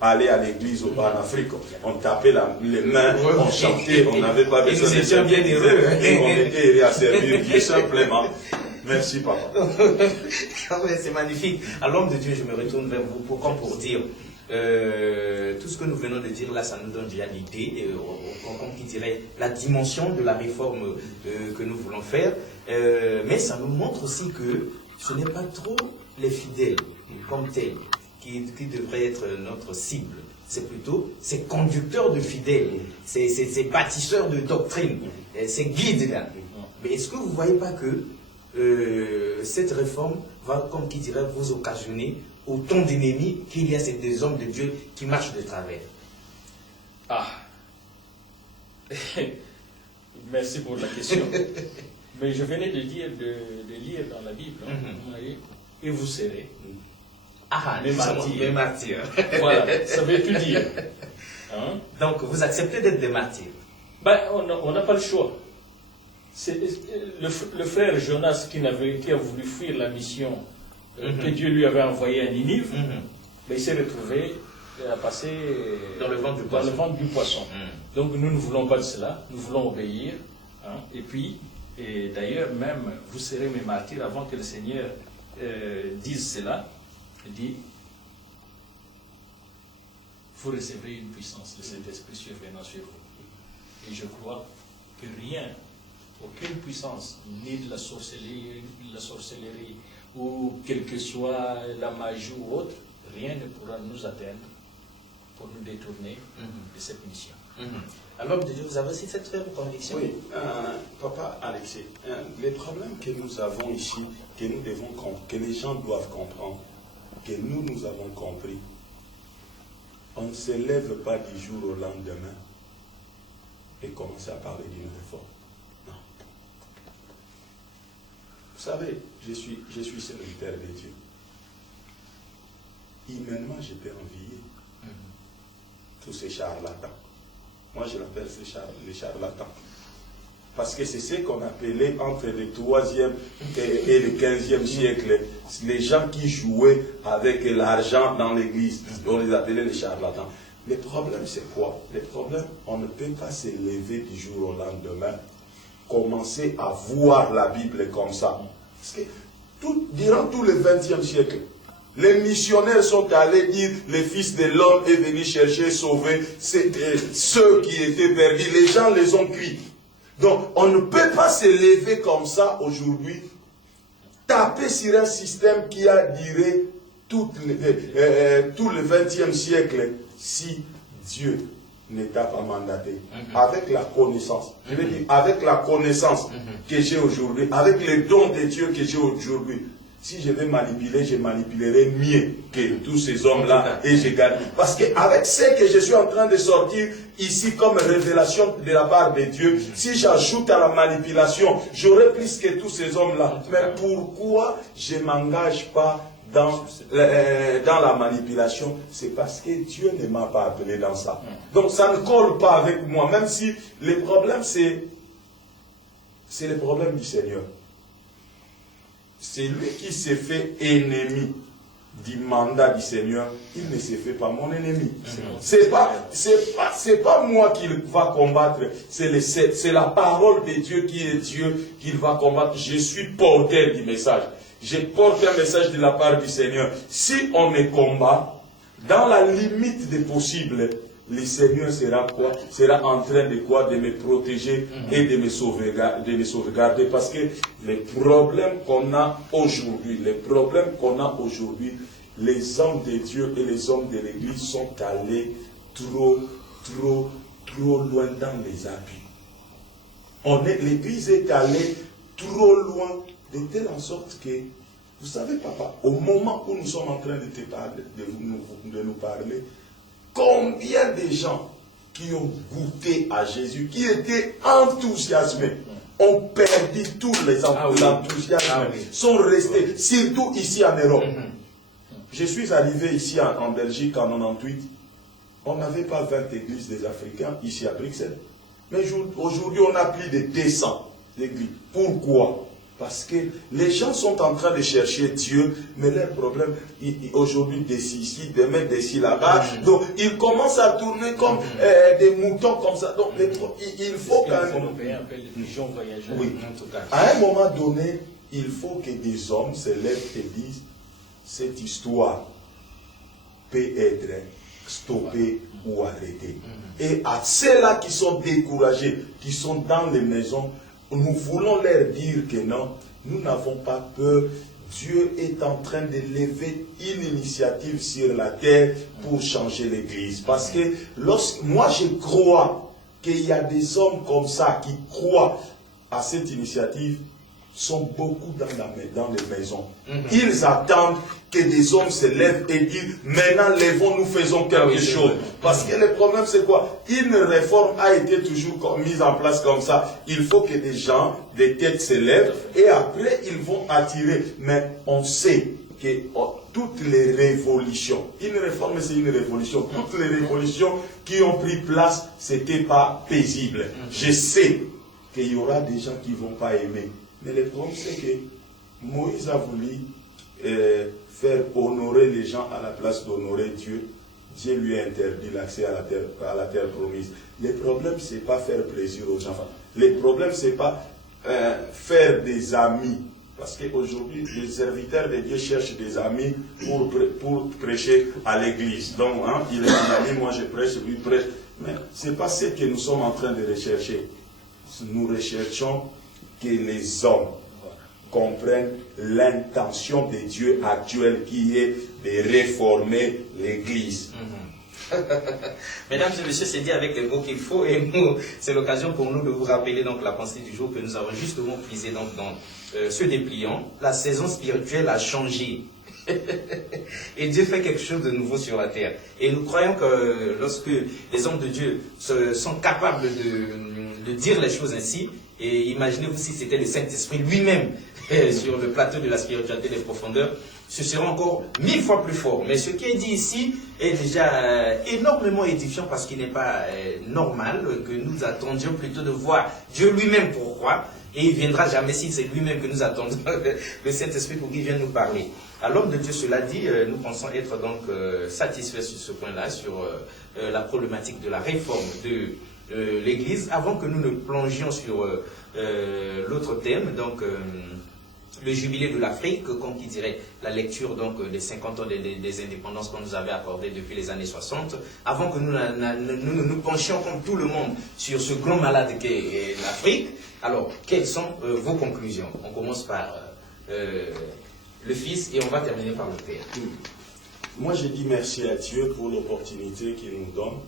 à aller à l'église en Afrique. On tapait les mains, on chantait, on n'avait pas besoin de servir. Bien heureux. Et on était heureux à servir Dieu simplement. Merci, papa. C'est magnifique. À l'homme de Dieu, je me retourne vers vous pour dire tout ce que nous venons de dire là, ça nous donne déjà l'idée, comme qui dirait, la dimension de la réforme que nous voulons faire. Mais ça nous montre aussi que ce n'est pas trop les fidèles comme tels qui devraient être notre cible. C'est plutôt ces conducteurs de fidèles, ces bâtisseurs de doctrine, ces guides-là. Mais est-ce que vous ne voyez pas que cette réforme va, comme qui dirait, vous occasionner autant d'ennemis qu'il y a ces deux hommes de Dieu qui marchent de travers? Ah, merci pour la question. Mais je venais de dire, de lire dans la Bible, et vous serez mes martyrs. Voilà, ça veut tout dire. Hein? Donc, vous acceptez d'être des martyrs? Ben, on n'a pas le choix. C'est le frère Jonas qui a voulu fuir la mission que Dieu lui avait envoyée à Ninive, mais il s'est retrouvé à passer dans le ventre du poisson. Donc nous ne voulons pas de cela, nous voulons obéir. Hein? Et puis, d'ailleurs, même, vous serez mes martyrs avant que le Seigneur dise cela. Il dit, vous recevrez une puissance de cet esprit survenant sur vous. Et je crois que rien, aucune puissance, ni de la sorcellerie ou quelle que soit la magie ou autre, rien ne pourra nous atteindre pour nous détourner de cette mission. Alors, vous avez aussi cette ferme conviction? Oui, papa Alexis, les problèmes que nous avons ici, que les gens doivent comprendre, que nous avons compris, on ne se lève pas du jour au lendemain et commence à parler d'une réforme. Non. Vous savez, je suis serviteur de Dieu. Humainement, je peux envier tous ces charlatans. Moi, je l'appelle les charlatans. Parce que c'est ce qu'on appelait entre le 3e et le 15e siècle, les gens qui jouaient avec l'argent dans l'église. On les appelait les charlatans. Le problème, c'est quoi? Le problème, on ne peut pas se lever du jour au lendemain, commencer à voir la Bible comme ça. Parce que durant tout le 20e siècle, les missionnaires sont allés dire le Fils de l'homme est venu chercher, sauver ceux qui étaient perdus. Les gens les ont cuits. Donc, on ne peut pas se lever comme ça aujourd'hui, taper sur un système qui a duré tout le 20e siècle si Dieu ne t'a pas mandaté. Avec la connaissance, je veux dire, avec la connaissance que j'ai aujourd'hui, avec les dons de Dieu que j'ai aujourd'hui, si je vais manipuler, je manipulerai mieux que tous ces hommes-là et je gagne. Parce qu'avec ce que je suis en train de sortir ici comme révélation de la part de Dieu, si j'ajoute à la manipulation, j'aurai plus que tous ces hommes-là. Mais pourquoi je ne m'engage pas dans la manipulation? C'est parce que Dieu ne m'a pas appelé dans ça. Donc ça ne colle pas avec moi, même si le problème c'est le problème du Seigneur. C'est lui qui s'est fait ennemi du mandat du Seigneur, il ne se fait pas mon ennemi. C'est pas moi qui va combattre, c'est la parole de Dieu qui est Dieu qu'il va combattre. Je suis porteur du message. Je porte un message de la part du Seigneur. Si on me combat, dans la limite des possibles, le Seigneur sera quoi? Sera en train de quoi? De me protéger et de me sauvegarder. Parce que les problèmes qu'on a aujourd'hui, les hommes de Dieu et les hommes de l'Église sont allés trop loin dans les abus. L'Église est allée trop loin, de telle en sorte que, vous savez, papa, au moment où nous sommes en train de te parler, de nous parler, combien de gens qui ont goûté à Jésus, qui étaient enthousiasmés, ont perdu tous les enthousiasmes, sont restés, surtout ici en Europe. Je suis arrivé ici en Belgique en 98, on n'avait pas 20 églises des Africains ici à Bruxelles. Mais aujourd'hui, on a plus de 200 églises. Pourquoi? Parce que les gens sont en train de chercher Dieu, mais leur problème, aujourd'hui, d'ici, demain, d'ici là-bas. Donc, ils commencent à tourner comme des moutons comme ça. Donc, il faut quand même... Oui. À un moment donné, il faut que des hommes se lèvent et disent, cette histoire peut être stoppée ou arrêtée. Et à ceux-là qui sont découragés, qui sont dans les maisons, nous voulons leur dire que non, nous n'avons pas peur. Dieu est en train de lever une initiative sur la terre pour changer l'église. Parce que moi je crois qu'il y a des hommes comme ça qui croient à cette initiative, sont beaucoup dans les maisons. Ils attendent que des hommes se lèvent et disent, maintenant levons, nous faisons quelque chose. Parce que le problème c'est quoi? Une réforme a été toujours mise en place comme ça. Il faut que des gens, des têtes se lèvent et après ils vont attirer. Mais on sait que toutes les révolutions, une réforme c'est une révolution, toutes les révolutions qui ont pris place, c'était pas paisible. Je sais qu'il y aura des gens qui ne vont pas aimer. Mais le problème, c'est que Moïse a voulu faire honorer les gens à la place d'honorer Dieu. Dieu lui a interdit l'accès à la terre promise. Le problème, ce n'est pas faire plaisir aux gens. Le problème, ce n'est pas faire des amis. Parce qu'aujourd'hui, les serviteurs de Dieu cherchent des amis pour prêcher à l'église. Donc, il est un ami, moi je prêche, lui prêche. Mais ce n'est pas ce que nous sommes en train de rechercher. Nous recherchons que les hommes comprennent l'intention de Dieu actuel qui est de réformer l'Église. Mesdames et messieurs, c'est dit avec les mots qu'il faut et c'est l'occasion pour nous de vous rappeler donc la pensée du jour que nous avons justement puisé dans ce dépliant. La saison spirituelle a changé. Et Dieu fait quelque chose de nouveau sur la terre. Et nous croyons que lorsque les hommes de Dieu sont capables de dire les choses ainsi, et imaginez-vous si c'était le Saint-Esprit lui-même sur le plateau de la spiritualité des profondeurs, ce sera encore 1000 fois plus fort. Mais ce qui est dit ici est déjà énormément édifiant parce qu'il n'est pas normal que nous attendions plutôt de voir Dieu lui-même pour croire. Et il ne viendra jamais si c'est lui-même que nous attendons, le Saint-Esprit pour qu'il vienne nous parler. À l'homme de Dieu, cela dit, nous pensons être donc satisfaits sur ce point-là, sur la problématique de la réforme de l'Église, avant que nous ne plongions sur l'autre thème, donc le jubilé de l'Afrique, comme qui dirait la lecture donc des 50 ans des indépendances qu'on nous avait accordé depuis les années 60, avant que nous penchions comme tout le monde sur ce grand malade qu'est l'Afrique. Alors, quelles sont vos conclusions? On commence par le Fils et on va terminer par le Père. Moi, je dis merci à Dieu pour l'opportunité qu'il nous donne.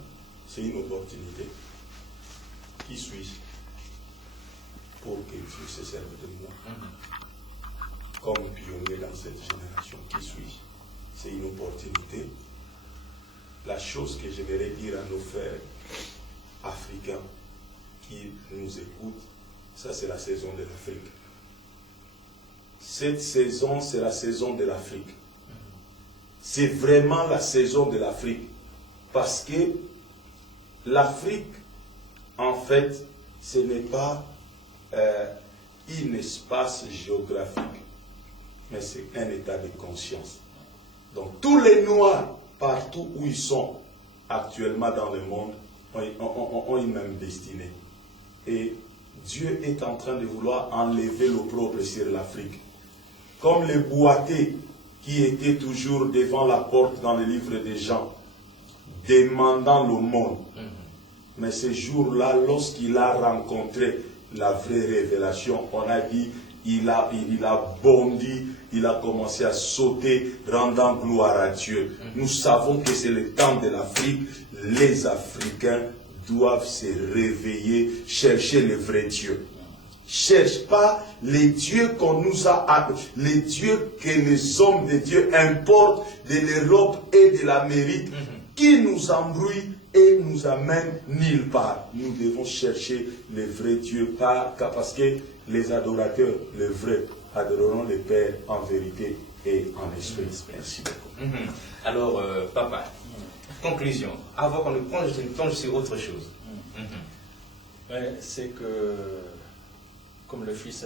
C'est une opportunité. Qui suis-je pour que Dieu se serve de moi? Comme pionnier dans cette génération, qui suis-je? C'est une opportunité. La chose que j'aimerais dire à nos frères africains qui nous écoutent, ça c'est la saison de l'Afrique. Cette saison, c'est la saison de l'Afrique. C'est vraiment la saison de l'Afrique. Parce que l'Afrique, en fait, ce n'est pas un espace géographique, mais c'est un état de conscience. Donc tous les Noirs, partout où ils sont actuellement dans le monde, ont une même destinée. Et Dieu est en train de vouloir enlever l'opprobre sur l'Afrique. Comme les boités qui étaient toujours devant la porte dans le livre des Jean, demandant le monde. Mais ce jour-là, lorsqu'il a rencontré la vraie révélation, on a dit, il a bondi, il a commencé à sauter, rendant gloire à Dieu. Nous savons que c'est le temps de l'Afrique. Les Africains doivent se réveiller, chercher le vrai Dieu. Cherche pas les dieux qu'on nous a appelés, les dieux que les hommes de Dieu importent de l'Europe et de l'Amérique, qui nous embrouillent et nous amènent nulle part. Nous devons chercher le vrai Dieu, parce que les adorateurs, les vrais, adoreront le Père en vérité et en esprit. Merci beaucoup. Alors, papa, conclusion, avant qu'on ne plonge sur autre chose. C'est que, comme le Fils